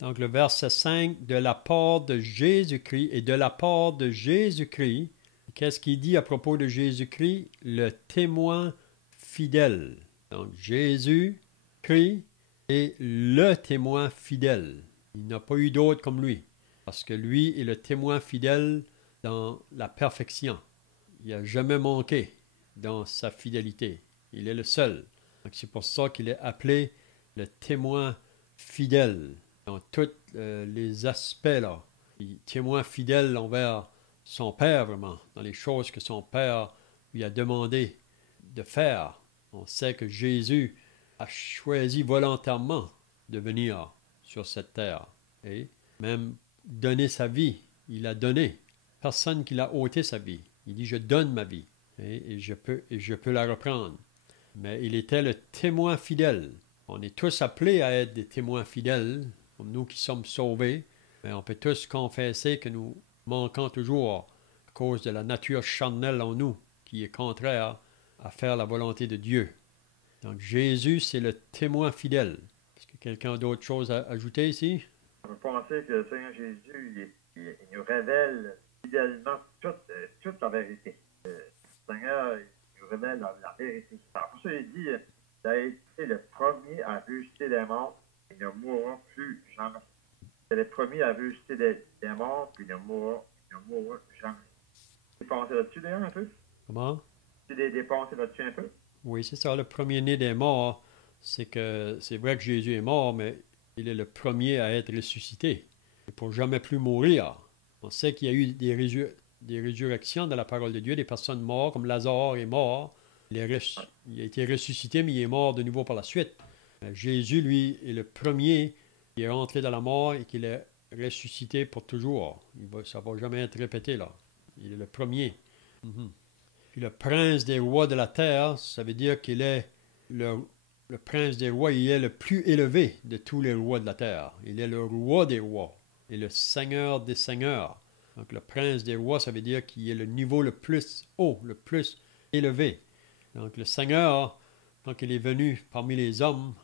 Donc, le verset 5, de la part de Jésus-Christ, et de la part de Jésus-Christ, qu'est-ce qu'il dit à propos de Jésus-Christ? Le témoin fidèle. Donc, Jésus-Christ est le témoin fidèle. Il n'a pas eu d'autre comme lui, parce que lui est le témoin fidèle dans la perfection. Il n'a jamais manqué dans sa fidélité. Il est le seul. Donc, c'est pour ça qu'il est appelé le témoin fidèle dans tous les aspects là. Il témoin fidèle envers son Père vraiment, dans les choses que son Père lui a demandé de faire. On sait que Jésus a choisi volontairement de venir sur cette terre et même donner sa vie. Il a donné. Personne qui l'a ôté sa vie. Il dit, je donne ma vie et je peux la reprendre. Mais il était le témoin fidèle. On est tous appelés à être des témoins fidèles, comme nous qui sommes sauvés, mais on peut tous confesser que nous manquons toujours à cause de la nature charnelle en nous, qui est contraire à faire la volonté de Dieu. Donc Jésus, c'est le témoin fidèle. Est-ce que quelqu'un a d'autres choses à ajouter ici? On peut penser que le Seigneur Jésus, il nous révèle fidèlement toute la vérité. Le Seigneur, il nous révèle la vérité. Pour ça, il dit, il a été le premier à ressusciter des morts, il ne mourra plus jamais. C'est le premier à ressusciter des morts, puis il ne mourra jamais. Tu pensé là-dessus d'ailleurs un peu? Comment? Tu as pensé là-dessus un peu? Oui, c'est ça. Le premier-né des morts, c'est vrai que Jésus est mort, mais il est le premier à être ressuscité. Et pour jamais plus mourir. On sait qu'il y a eu des résurrections dans la parole de Dieu, des personnes mortes, comme Lazare est mort. Il a été ressuscité, mais il est mort de nouveau par la suite. Jésus, lui, est le premier qui est rentré dans la mort et qui est ressuscité pour toujours. Ça ne va jamais être répété, là. Il est le premier. Puis le prince des rois de la terre, ça veut dire qu'il est le prince des rois, il est le plus élevé de tous les rois de la terre. Il est le roi des rois et le seigneur des seigneurs. Donc le prince des rois, ça veut dire qu'il est le niveau le plus haut, le plus élevé. Donc le Seigneur, quand il est venu parmi les hommes,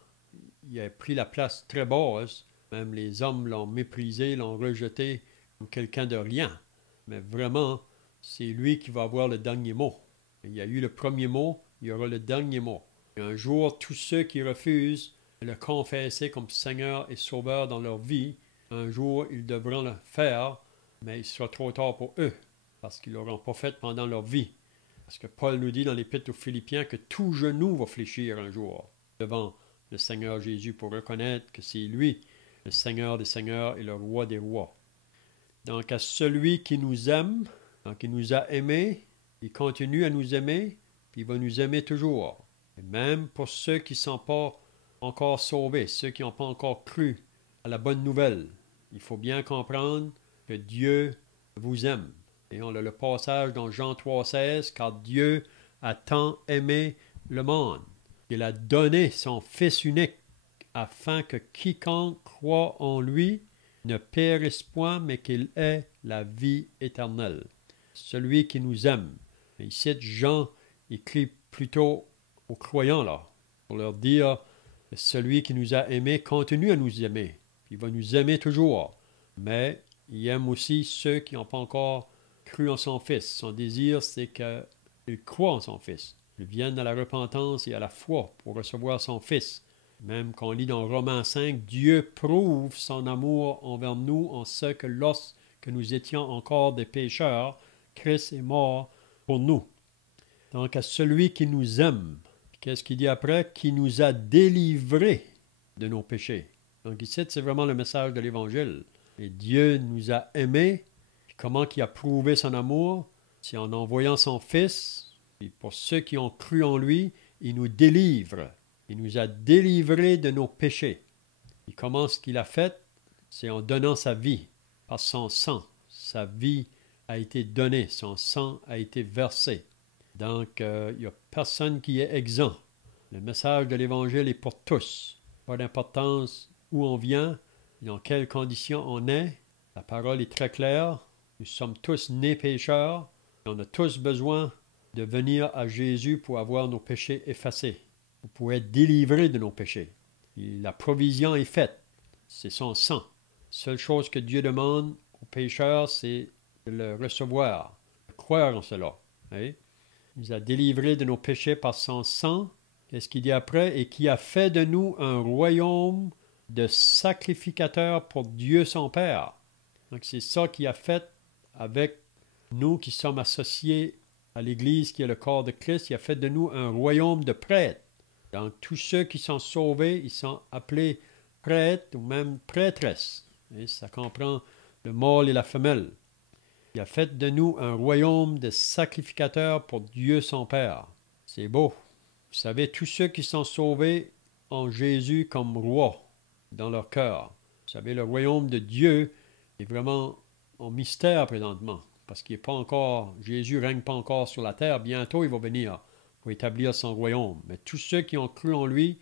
il a pris la place très basse. Même les hommes l'ont méprisé, l'ont rejeté comme quelqu'un de rien. Mais vraiment, c'est lui qui va avoir le dernier mot. Il y a eu le premier mot, il y aura le dernier mot. Et un jour, tous ceux qui refusent de le confesser comme Seigneur et Sauveur dans leur vie, un jour, ils devront le faire, mais il sera trop tard pour eux, parce qu'ils ne l'auront pas fait pendant leur vie. Parce que Paul nous dit dans l'Épître aux Philippiens que tout genou va fléchir un jour devant le Seigneur Jésus pour reconnaître que c'est lui, le Seigneur des Seigneurs et le Roi des Rois. Donc à celui qui nous aime, donc il nous a aimés, il continue à nous aimer, puis il va nous aimer toujours. Et même pour ceux qui ne sont pas encore sauvés, ceux qui n'ont pas encore cru à la bonne nouvelle, il faut bien comprendre que Dieu vous aime. Et on a le passage dans Jean 3,16, car Dieu a tant aimé le monde, qu'il a donné son Fils unique, afin que quiconque croit en lui ne périsse point, mais qu'il ait la vie éternelle. Celui qui nous aime. Et ici, Jean écrit plutôt aux croyants, là, pour leur dire que celui qui nous a aimés continue à nous aimer. Il va nous aimer toujours. Mais il aime aussi ceux qui n'ont pas encore cru en son Fils. Son désir, c'est qu'ils croient en son Fils. Ils viennent à la repentance et à la foi pour recevoir son Fils. Même qu'on lit dans Romains 5, Dieu prouve son amour envers nous en ce que lorsque nous étions encore des pécheurs, Christ est mort pour nous. Donc à celui qui nous aime, qu'est-ce qu'il dit après? Qui nous a délivrés de nos péchés. Donc ici, c'est vraiment le message de l'Évangile. Et Dieu nous a aimés. Comment il a prouvé son amour? C'est en envoyant son Fils. Et pour ceux qui ont cru en lui, il nous délivre. Il nous a délivrés de nos péchés. Et comment ce qu'il a fait? C'est en donnant sa vie, par son sang. Sa vie a été donnée, son sang a été versé. Donc, il n'y a personne qui est exempt. Le message de l'Évangile est pour tous. Pas d'importance où on vient, dans quelles conditions on est. La parole est très claire. Nous sommes tous nés pécheurs. On a tous besoin de venir à Jésus pour avoir nos péchés effacés. Pour être délivrés de nos péchés. Et la provision est faite. C'est son sang. La seule chose que Dieu demande aux pécheurs, c'est de le recevoir, de croire en cela. Oui? Il nous a délivrés de nos péchés par son sang. Qu'est-ce qu'il dit après? Et qui a fait de nous un royaume de sacrificateurs pour Dieu son Père. Donc c'est ça qu'il a fait avec nous qui sommes associés à l'Église qui est le corps de Christ. Il a fait de nous un royaume de prêtres. Donc tous ceux qui sont sauvés, ils sont appelés prêtres ou même prêtresses. Et ça comprend le mâle et la femelle. Il a fait de nous un royaume de sacrificateurs pour Dieu son Père. C'est beau. Vous savez, tous ceux qui sont sauvés ont Jésus comme roi dans leur cœur. Vous savez, le royaume de Dieu est vraiment en mystère présentement, parce qu'il n'est pas encore, Jésus ne règne pas encore sur la terre. Bientôt, il va venir pour établir son royaume. Mais tous ceux qui ont cru en lui,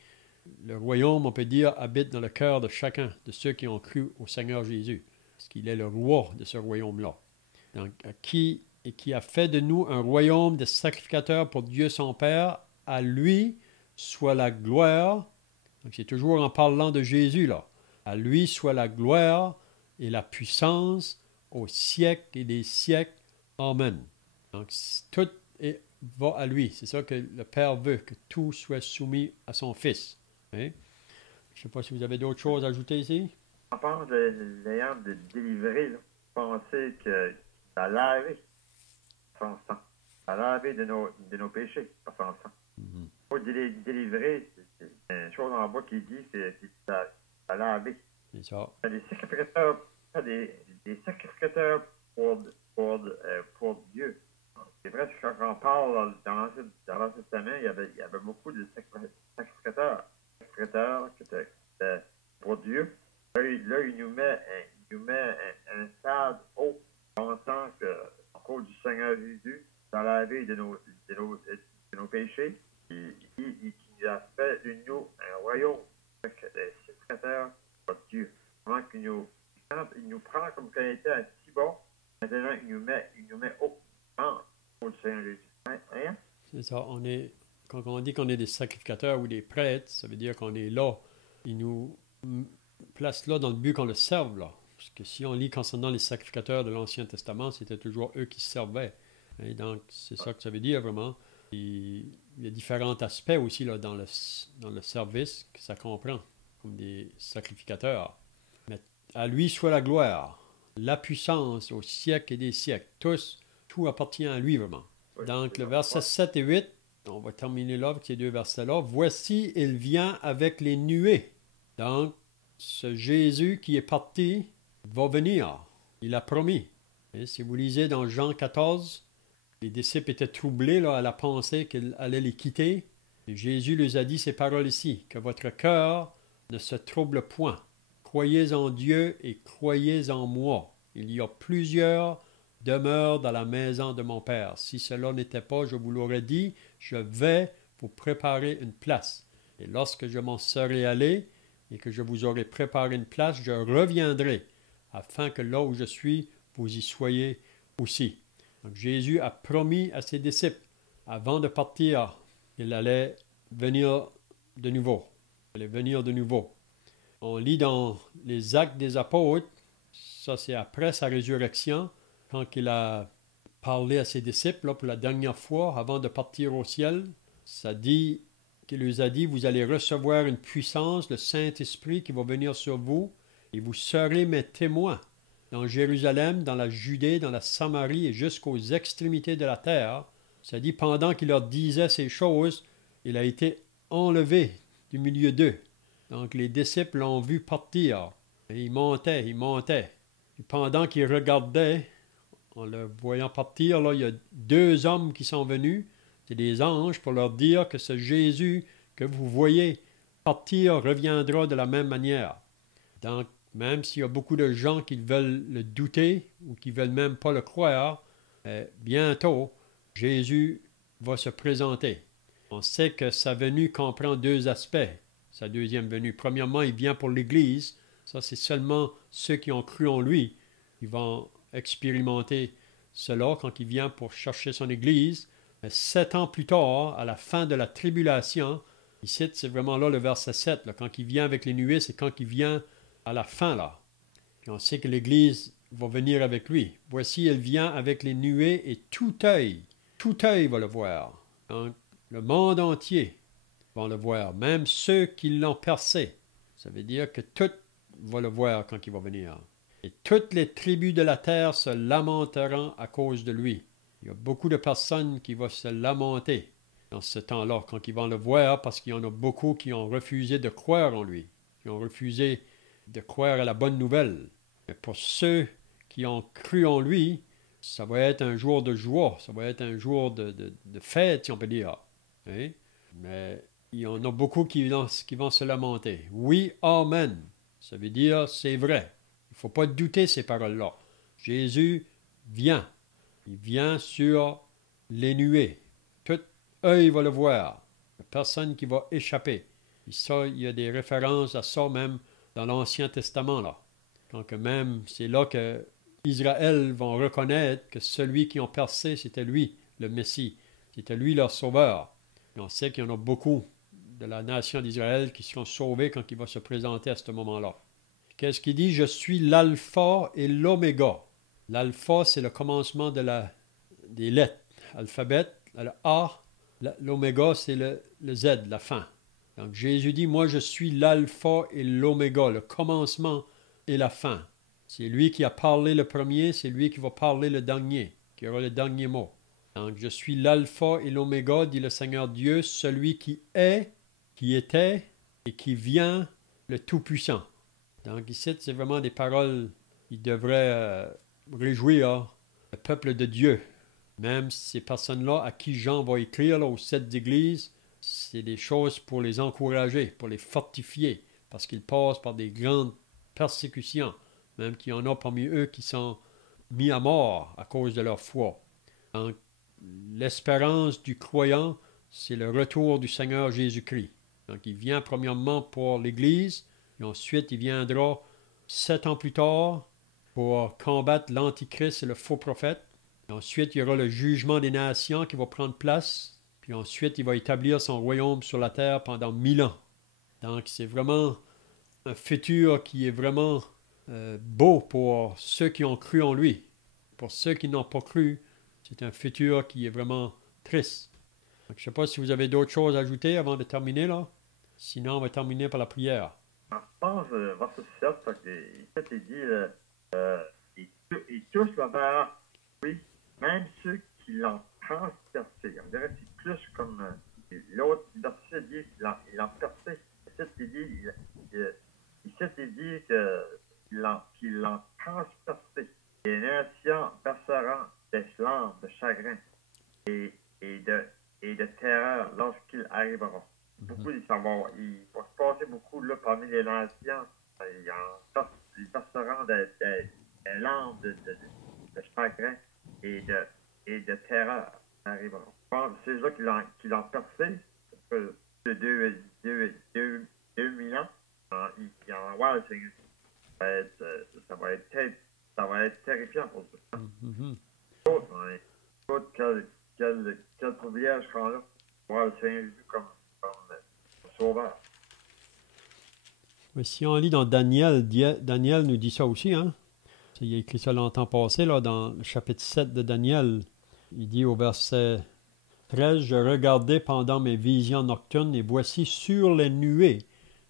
le royaume, on peut dire, habite dans le cœur de chacun de ceux qui ont cru au Seigneur Jésus, parce qu'il est le roi de ce royaume-là. Donc, qui a fait de nous un royaume de sacrificateurs pour Dieu son Père, à lui soit la gloire. Donc, c'est toujours en parlant de Jésus, là. À lui soit la gloire et la puissance au siècle et des siècles. Amen. Donc, tout va à lui. C'est ça que le Père veut, que tout soit soumis à son Fils. Hein? Je ne sais pas si vous avez d'autres choses à ajouter ici. On pense de l'ayant de délivrer, là. Pensez que ça a lavé son sang. Ça a lavé de nos péchés par son sang. Pour délivrer, c'est une chose en bas qui dit, c'est ça a lavé. C'est ça. Il y a des sacrificateurs, des sacrificateurs pour Dieu. C'est vrai que quand on parle dans l'Ancien Testament, il y avait beaucoup de sacrificateurs. Sacrificateurs pour Dieu. Là, il nous met un stade haut, pensant qu'à cause du Seigneur Jésus, dans la vie de nos péchés, il nous a fait de nous un royaume. Des sacrificateurs pour Dieu. Comment il nous prend comme quand il était à si bon, maintenant il nous met haut. Au Seigneur Jésus. Hein? C'est ça. Quand on dit qu'on est des sacrificateurs ou des prêtres, ça veut dire qu'on est là. Il nous place là dans le but qu'on le serve là. Parce que si on lit concernant les sacrificateurs de l'Ancien Testament, c'était toujours eux qui servaient. Et donc, c'est ça que ça veut dire vraiment. Et il y a différents aspects aussi là, dans le service que ça comprend, comme des sacrificateurs. Mais à lui soit la gloire, la puissance au siècle et des siècles. Tout appartient à lui vraiment. Oui, Donc c'est le ça. verset 7 et 8, on va terminer là avec ces deux versets-là. Voici, il vient avec les nuées. Donc, ce Jésus qui est parti va venir. Il a promis. Et si vous lisez dans Jean 14, les disciples étaient troublés là, à la pensée qu'il allait les quitter. Et Jésus leur a dit ces paroles ici, que votre cœur ne se trouble point. Croyez en Dieu et croyez en moi. Il y a plusieurs demeures dans la maison de mon Père. Si cela n'était pas, je vous l'aurais dit, je vais vous préparer une place. Et lorsque je m'en serai allé et que je vous aurai préparé une place, je reviendrai, afin que là où je suis, vous y soyez aussi. Donc Jésus a promis à ses disciples, avant de partir, qu'il allait venir de nouveau. Il allait venir de nouveau. On lit dans les Actes des Apôtres, ça c'est après sa résurrection, quand il a parlé à ses disciples là, pour la dernière fois, avant de partir au ciel, ça dit qu'il leur a dit, vous allez recevoir une puissance, le Saint-Esprit qui va venir sur vous, et vous serez mes témoins dans Jérusalem, dans la Judée, dans la Samarie et jusqu'aux extrémités de la terre. Ça dit, pendant qu'il leur disait ces choses, il a été enlevé du milieu d'eux. Donc les disciples l'ont vu partir. Et il montait. Et pendant qu'ils regardaient, en le voyant partir, là, il y a deux hommes qui sont venus. C'est des anges pour leur dire que ce Jésus que vous voyez partir reviendra de la même manière. Donc, même s'il y a beaucoup de gens qui veulent le douter ou qui ne veulent même pas le croire, bientôt, Jésus va se présenter. On sait que sa venue comprend deux aspects, sa deuxième venue. Premièrement, il vient pour l'Église. Ça, c'est seulement ceux qui ont cru en lui qui vont expérimenter cela quand il vient pour chercher son Église. Mais 7 ans plus tard, à la fin de la tribulation, ici, c'est vraiment là le verset 7. Là, quand il vient avec les nuées, c'est quand il vient à la fin, là. Et on sait que l'Église va venir avec lui. Voici, elle vient avec les nuées et tout œil va le voir. Donc, le monde entier va le voir, même ceux qui l'ont percé. Ça veut dire que tout va le voir quand il va venir. Et toutes les tribus de la terre se lamenteront à cause de lui. Il y a beaucoup de personnes qui vont se lamenter dans ce temps-là, quand ils vont le voir, parce qu'il y en a beaucoup qui ont refusé de croire en lui, qui ont refusé de croire à la bonne nouvelle. Mais pour ceux qui ont cru en lui, ça va être un jour de joie, ça va être un jour de fête, si on peut dire. Hein? Mais il y en a beaucoup qui vont se lamenter. Oui, amen. Ça veut dire, c'est vrai. Il ne faut pas douter ces paroles-là. Jésus vient. Il vient sur les nuées. Tout œil va le voir. Il n'y a personne qui va échapper. Et ça, il y a des références à ça même dans l'Ancien Testament, là. Donc même, c'est là que Israël vont reconnaître que celui qui ont percé, c'était lui, le Messie. C'était lui leur sauveur. Et on sait qu'il y en a beaucoup de la nation d'Israël qui seront sauvés quand il va se présenter à ce moment-là. Qu'est-ce qu'il dit? Je suis l'alpha et l'oméga. L'alpha, c'est le commencement des lettres. Alphabet, le A. L'oméga, c'est le Z, la fin. Donc Jésus dit, moi je suis l'alpha et l'oméga, le commencement et la fin. C'est lui qui a parlé le premier, c'est lui qui va parler le dernier, qui aura le dernier mot. Donc je suis l'alpha et l'oméga, dit le Seigneur Dieu, celui qui est, qui était et qui vient, le Tout-Puissant. Donc ici, c'est vraiment des paroles qui devraient réjouir le peuple de Dieu. Même ces personnes-là à qui Jean va écrire là, aux 7 églises, c'est des choses pour les encourager, pour les fortifier, parce qu'ils passent par des grandes persécutions, même qu'il y en a parmi eux qui sont mis à mort à cause de leur foi. Donc, l'espérance du croyant, c'est le retour du Seigneur Jésus-Christ. Donc, il vient premièrement pour l'Église, et ensuite il viendra 7 ans plus tard pour combattre l'Antichrist et le faux prophète. Et ensuite, il y aura le jugement des nations qui va prendre place. Puis ensuite, il va établir son royaume sur la terre pendant 1000 ans. Donc, c'est vraiment un futur qui est vraiment beau pour ceux qui ont cru en lui. Pour ceux qui n'ont pas cru, c'est un futur qui est vraiment triste. Je ne sais pas si vous avez d'autres choses à ajouter avant de terminer là. Sinon, on va terminer par la prière. Je pense, verset 7, parce que il dit, ils tous le verront, oui, même ceux qui l'ont transpercé. On dirait que c'est plus comme l'autre verset dit qu'il l'ont percé. Ici, il dit qu'ils l'ont transpercé. Les nations perceront des flammes de chagrin et de terreur lorsqu'ils arriveront. Beaucoup de savoir. Il va se passer beaucoup là, parmi les nations. Ils perceront des lampes de chagrin et de terreur arriveront. Je pense que c'est là qu'ils l'ont percé. De 2000 ans. Il en voir le Seigneur. Ça va être terrifiant pour eux. Quel privilège qu'on a. Voir le Seigneur Jésus comme sauveur. Mais si on lit dans Daniel, Daniel nous dit ça aussi, hein? Il a écrit ça longtemps passé, là, dans le chapitre 7 de Daniel. Il dit au verset 13, « Je regardais pendant mes visions nocturnes, et voici sur les nuées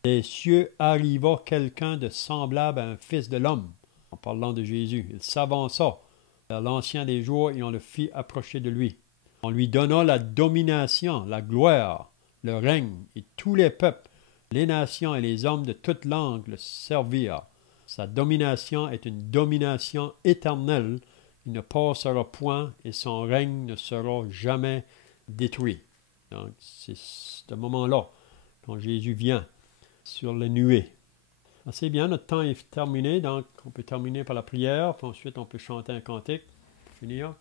des cieux arriva quelqu'un de semblable à un fils de l'homme. » En parlant de Jésus. Il s'avança vers l'ancien des jours et on le fit approcher de lui. On lui donna la domination, la gloire, le règne, et tous les peuples, les nations et les hommes de toute langue le servirent. Sa domination est une domination éternelle. Il ne passera point et son règne ne sera jamais détruit. Donc, c'est ce moment-là, quand Jésus vient sur les nuées. C'est bien, notre temps est terminé, donc on peut terminer par la prière, puis ensuite on peut chanter un cantique pour finir.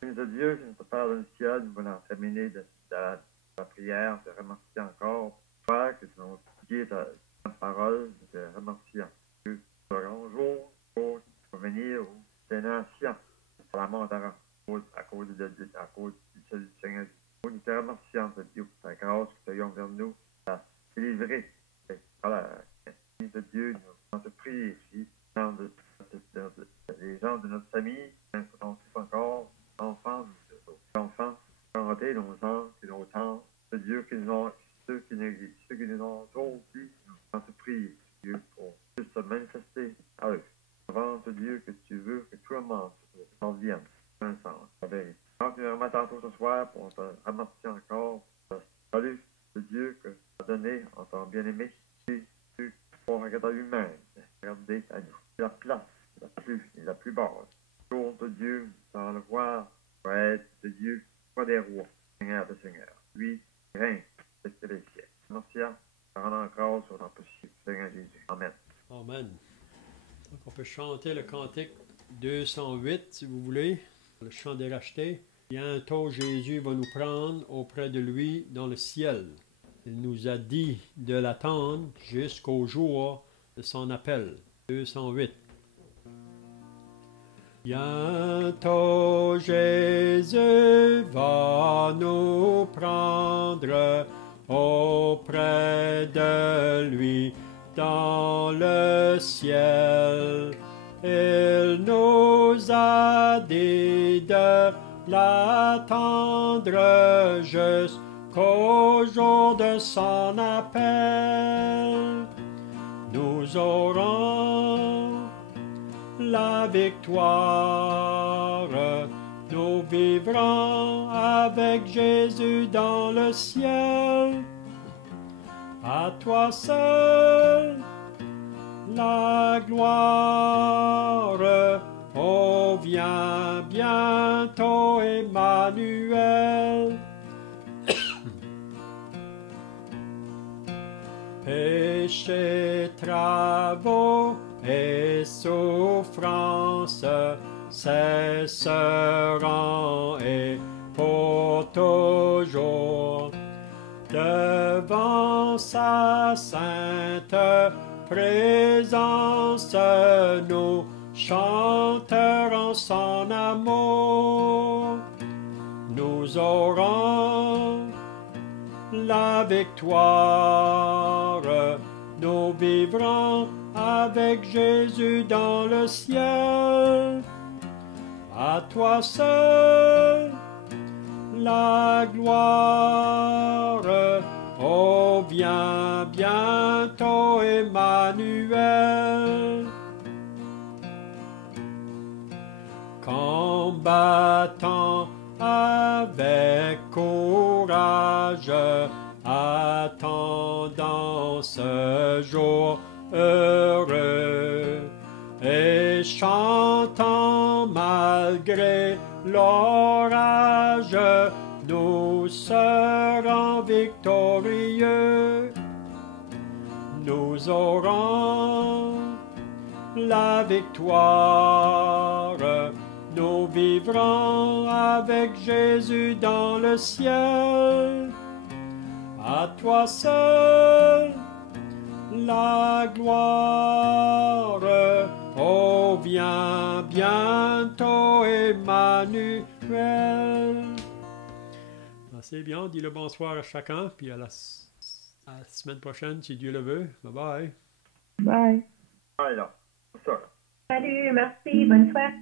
De Dieu, je te parle dans le ciel, nous voulons terminer de la prière, te remercier encore, Père, que tu nous guides ta parole, te remercier Dieu pour un jour pour venir aux nations, pour la montagne, à cause du Seigneur. Nous te remercions, Dieu, pour ta grâce que tu as envers nous, ta délivré. Voilà, de Dieu, on te prie ici, les gens de notre famille, on encore, enfants, parentés, nos oncles et nos tantes, de Dieu qui nous ont, ceux qui nous ont aussi, on te prie, Dieu, pour juste se manifester à eux. Avant de Dieu que tu veux que tout le monde s'en vienne, ensemble. Quand tu nous remets tantôt ce soir, pour te remercier encore, salut de Dieu que tu as donné en ton bien-aimé. Pour regarder lui-même, regarder à nous. La place la plus basse. Tour de Dieu, dans le voir, pour être de Dieu, roi des rois, Seigneur de Seigneur. Lui, règne, c'est les siècles. Merci, rendons grâce sur notre possible, Seigneur Jésus. Amen. Amen. Donc on peut chanter le cantique 208, si vous voulez, le chant des rachetés. Bientôt Jésus va nous prendre auprès de lui dans le ciel. Il nous a dit de l'attendre jusqu'au jour de son appel. 208. Bientôt Jésus va nous prendre auprès de lui dans le ciel. Il nous a dit de l'attendre jusqu'au jour de son appel. Nous aurons la victoire. Nous vivrons avec Jésus dans le ciel. À toi seul la gloire. Oh, viens bientôt, Emmanuel. Péché, travaux et souffrances cesseront et pour toujours. Devant sa sainte présence, nous chanterons son amour. Nous aurons la victoire. Nous vivrons avec Jésus dans le ciel. À toi seul la gloire. Oh, viens bientôt, Emmanuel. Combattant avec courage, attendant ce jour heureux, et chantant malgré l'orage, nous serons victorieux. Nous aurons la victoire. Nous vivrons avec Jésus dans le ciel. À toi seul la gloire. Oh, viens bientôt, Emmanuel. C'est bien, dis le bonsoir à chacun, puis à la semaine prochaine, si Dieu le veut. Bye bye. Bye. Alors, ça. Salut, merci, bonne soirée.